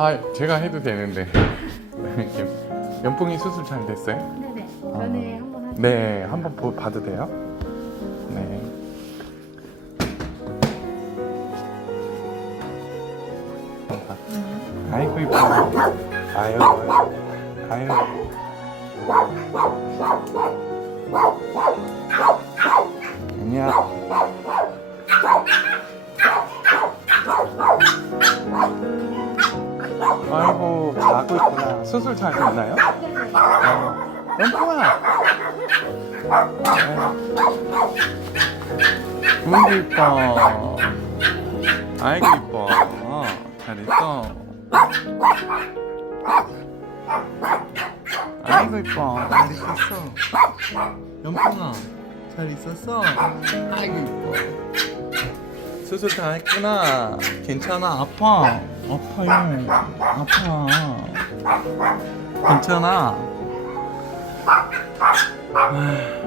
아 제가 해도 되는데. 연풍이 수술 잘 됐어요? 네네. 전에 한번 하셨 네 한번 보, 봐도 돼요? 네. 아이고 이뻐. 아유. 아유 수술 잘 됐나요? 연풍아. 아이고 이뻐. 아이고 이뻐. 어, 잘했어. 아이고 이뻐. 잘 있었어. 연풍아 잘 있었어? 아이고 이뻐. 수술 다 했구나. 괜찮아? 아파 아파요. 아파. 괜찮아. 아휴,